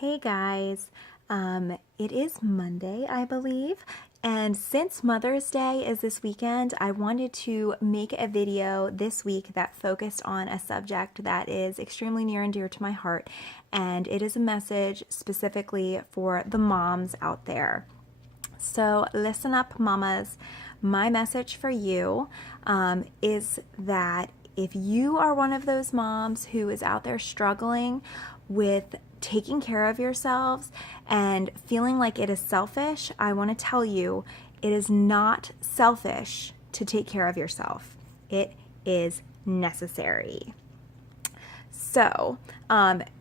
Hey guys, it is Monday, I believe, and since Mother's Day is this weekend, I wanted to make a video this week that focused on a subject that is extremely near and dear to my heart, and it is a message specifically for the moms out there. So listen up, mamas. My message for you is that if you are one of those moms who is out there struggling with taking care of yourselves and feeling like it is selfish, I want to tell you it is not selfish to take care of yourself. It is necessary. So,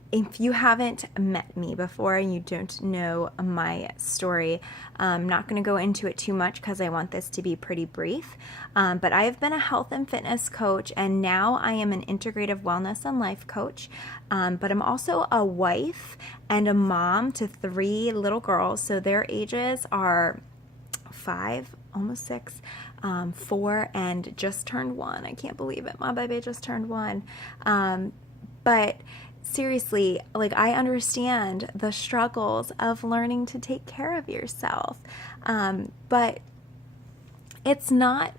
if you haven't met me before and you don't know my story, I'm not going to go into it too much because I want this to be pretty brief. But I have been a health and fitness coach, and now I am an integrative wellness and life coach. But I'm also a wife and a mom to 3 little girls. So their ages are 5, almost 6, 4, and just turned 1. I can't believe it. My baby just turned 1. But seriously, like, I understand the struggles of learning to take care of yourself. But it's not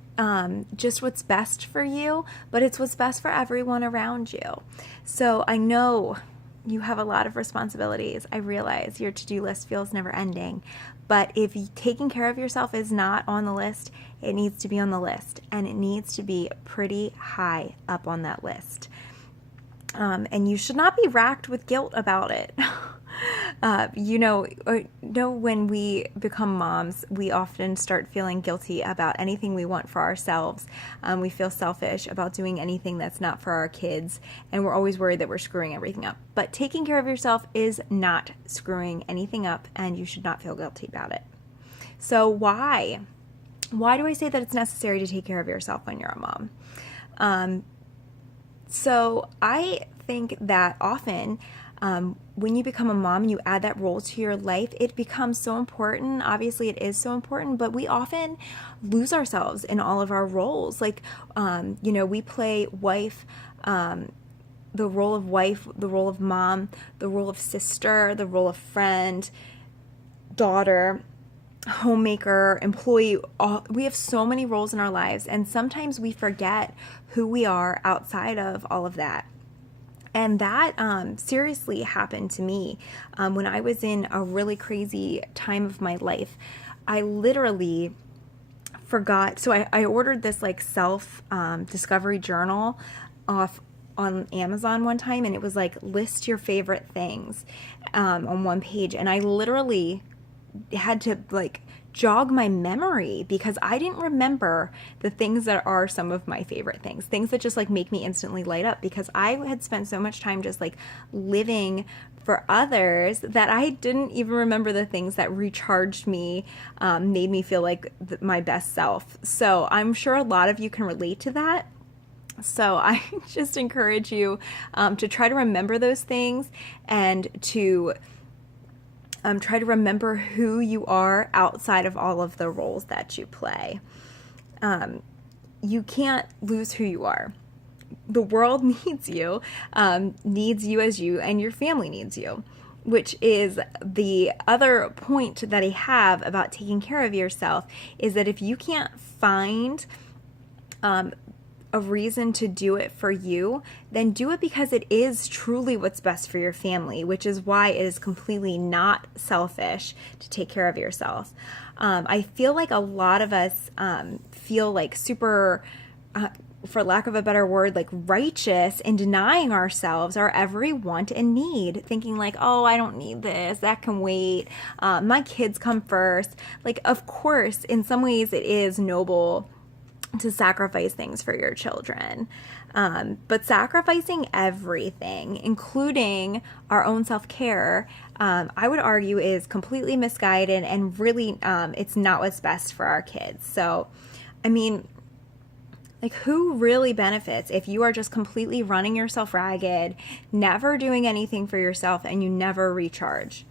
just what's best for you, but it's what's best for everyone around you. So I know you have a lot of responsibilities. I realize your to-do list feels never ending. But if taking care of yourself is not on the list, it needs to be on the list. And it needs to be pretty high up on that list. And you should not be racked with guilt about it. When we become moms, we often start feeling guilty about anything we want for ourselves. We feel selfish about doing anything that's not for our kids, and we're always worried that we're screwing everything up. But taking care of yourself is not screwing anything up, and you should not feel guilty about it. So why? Why do I say that it's necessary to take care of yourself when you're a mom? So I think that often when you become a mom and you add that role to your life, it becomes so important. Obviously, it is so important, but we often lose ourselves in all of our roles. Like, we play wife, the role of wife, the role of mom, the role of sister, the role of friend, daughter, homemaker, employee. We have so many roles in our lives, and sometimes we forget who we are outside of all of that. And that seriously happened to me when I was in a really crazy time of my life. I literally forgot. So I ordered this like self discovery journal off on Amazon one time, and it was like, list your favorite things on one page. And I literally had to like jog my memory because I didn't remember the things that are some of my favorite things that just like make me instantly light up, because I had spent so much time just like living for others that I didn't even remember the things that recharged me, made me feel like my best self. So I'm sure a lot of you can relate to that. So I just encourage you to try to remember those things and to try to remember who you are outside of all of the roles that you play. You can't lose who you are. The world needs you as you, and your family needs you, which is the other point that I have about taking care of yourself, is that if you can't find a reason to do it for you, then do it because it is truly what's best for your family, which is why it is completely not selfish to take care of yourself. I feel like a lot of us feel like super, for lack of a better word, like righteous in denying ourselves our every want and need, thinking like, oh, I don't need this, that can wait, my kids come first. Like, of course, in some ways it is noble to sacrifice things for your children. But sacrificing everything, including our own self-care, I would argue is completely misguided, and really it's not what's best for our kids. So, I mean, like, who really benefits if you are just completely running yourself ragged, never doing anything for yourself, and you never recharge?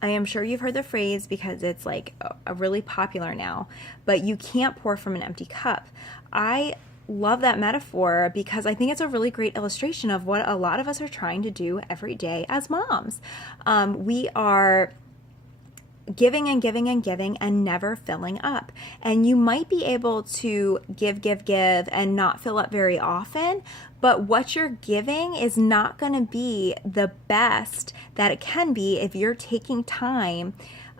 I am sure you've heard the phrase because it's like a really popular now, but you can't pour from an empty cup. I love that metaphor because I think it's a really great illustration of what a lot of us are trying to do every day as moms. We are giving and giving and giving and never filling up. And you might be able to give and not fill up very often, but what you're giving is not going to be the best that it can be if you're taking time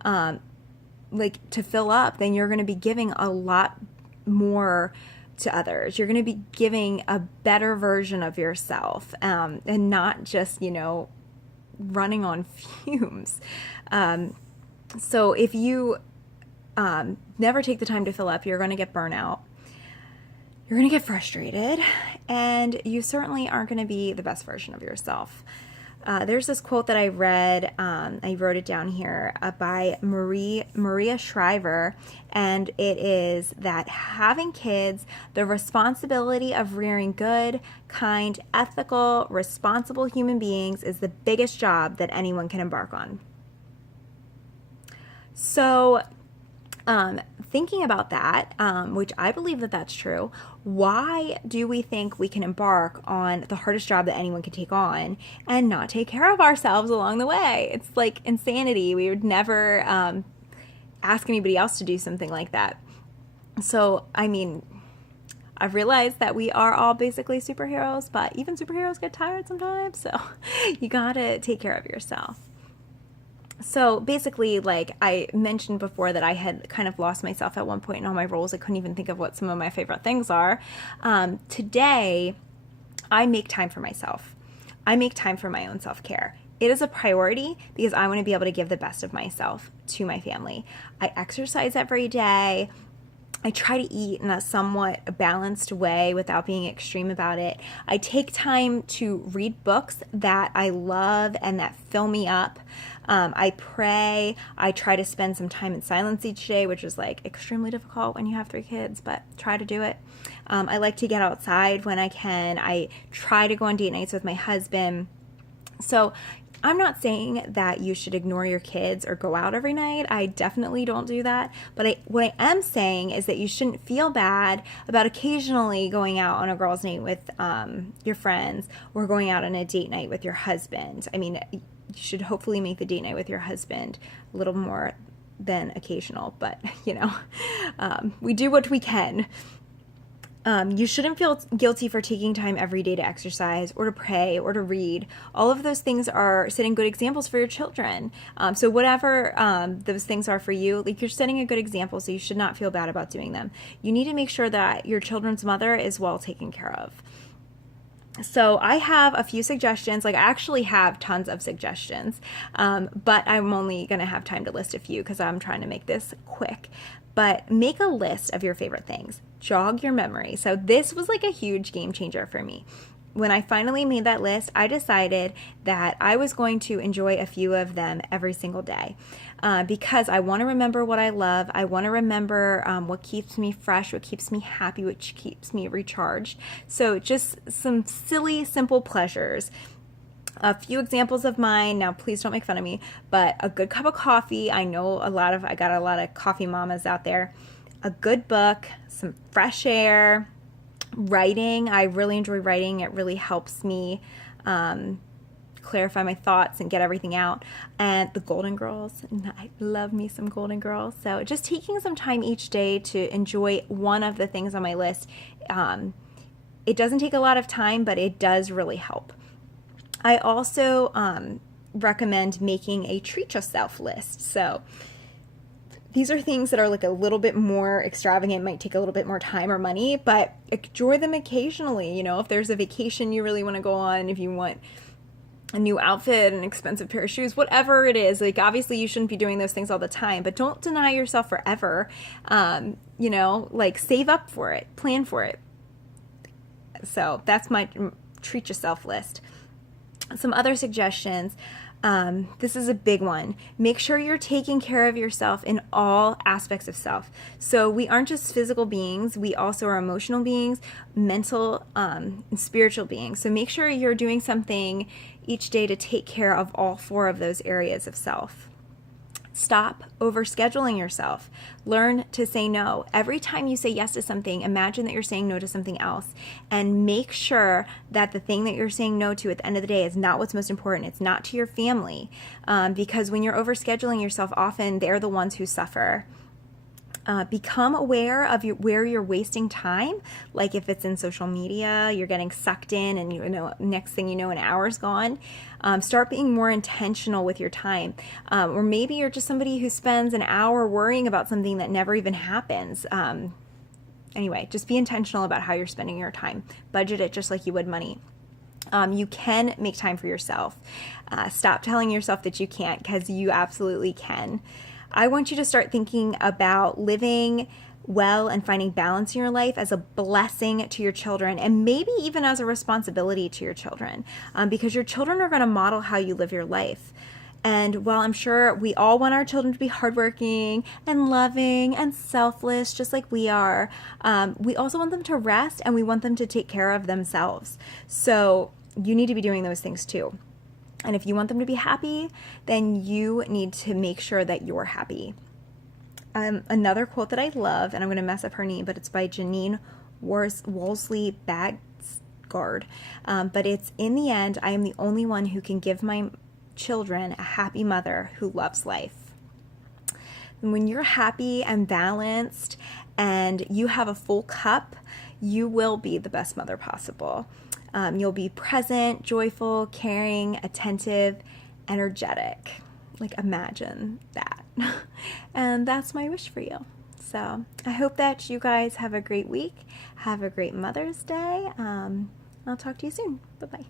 to fill up. Then you're going to be giving a lot more to others. You're going to be giving a better version of yourself, and not just, running on fumes. So if you never take the time to fill up, you're going to get burnout. You're going to get frustrated, and you certainly aren't going to be the best version of yourself. There's this quote that I read, I wrote it down here, by Maria Shriver, and it is that having kids, the responsibility of rearing good, kind, ethical, responsible human beings is the biggest job that anyone can embark on. So, thinking about that, which I believe that that's true, why do we think we can embark on the hardest job that anyone can take on and not take care of ourselves along the way? It's like insanity. We would never ask anybody else to do something like that. So, I've realized that we are all basically superheroes, but even superheroes get tired sometimes. So you gotta take care of yourself. So basically, like I mentioned before, that I had kind of lost myself at one point in all my roles. I couldn't even think of what some of my favorite things are. Today, I make time for myself. I make time for my own self-care. It is a priority because I want to be able to give the best of myself to my family. I exercise every day. I try to eat in a somewhat balanced way without being extreme about it. I take time to read books that I love and that fill me up. I pray. I try to spend some time in silence each day, which is like extremely difficult when you have 3 kids, but try to do it. I like to get outside when I can. I try to go on date nights with my husband. So I'm not saying that you should ignore your kids or go out every night. I definitely don't do that. But what I am saying is that you shouldn't feel bad about occasionally going out on a girls' night with your friends or going out on a date night with your husband. You should hopefully make the date night with your husband a little more than occasional. But, we do what we can. You shouldn't feel guilty for taking time every day to exercise or to pray or to read. All of those things are setting good examples for your children. So whatever those things are for you, like you're setting a good example, so you should not feel bad about doing them. You need to make sure that your children's mother is well taken care of. So I have a few suggestions. Like I actually have tons of suggestions, but I'm only going to have time to list a few because I'm trying to make this quick. But make a list of your favorite things. Jog your memory. So this was like a huge game changer for me. When I finally made that list, I decided that I was going to enjoy a few of them every single day because I want to remember what I love. I want to remember what keeps me fresh, what keeps me happy, which keeps me recharged. So just some silly, simple pleasures. A few examples of mine. Now, please don't make fun of me, but a good cup of coffee. I got a lot of coffee mamas out there. A good book, some fresh air, writing. I really enjoy writing. It really helps me clarify my thoughts and get everything out. And the Golden Girls. I love me some Golden Girls. So just taking some time each day to enjoy one of the things on my list. It doesn't take a lot of time, but it does really help. I also recommend making a treat yourself list. So these are things that are like a little bit more extravagant, might take a little bit more time or money, but enjoy them occasionally. If there's a vacation you really want to go on, if you want a new outfit, an expensive pair of shoes, whatever it is, like obviously you shouldn't be doing those things all the time, but don't deny yourself forever. Like save up for it, plan for it. So that's my treat yourself list. Some other suggestions. This is a big one. Make sure you're taking care of yourself in all aspects of self. So we aren't just physical beings. We also are emotional beings, mental, and spiritual beings. So make sure you're doing something each day to take care of all 4 of those areas of self. Stop overscheduling yourself. Learn to say no. Every time you say yes to something, imagine that you're saying no to something else, and make sure that the thing that you're saying no to at the end of the day is not what's most important. It's not to your family, because when you're overscheduling yourself, often they're the ones who suffer. Become aware of where you're wasting time. Like if it's in social media, you're getting sucked in, and next thing you know, an hour's gone. Start being more intentional with your time. Or maybe you're just somebody who spends an hour worrying about something that never even happens. Anyway, just be intentional about how you're spending your time. Budget it just like you would money. You can make time for yourself. Stop telling yourself that you can't, because you absolutely can. I want you to start thinking about living well and finding balance in your life as a blessing to your children, and maybe even as a responsibility to your children, because your children are going to model how you live your life. And while I'm sure we all want our children to be hardworking and loving and selfless, just like we are, we also want them to rest, and we want them to take care of themselves. So you need to be doing those things too. And if you want them to be happy, then you need to make sure that you're happy. Another quote that I love, and I'm going to mess up her name, but it's by Janine Wolseley Bagsgard. But it's, in the end, I am the only one who can give my children a happy mother who loves life. And when you're happy and balanced and you have a full cup, you will be the best mother possible. You'll be present, joyful, caring, attentive, energetic. Like, imagine that. And that's my wish for you. So I hope that you guys have a great week. Have a great Mother's Day. I'll talk to you soon. Bye-bye.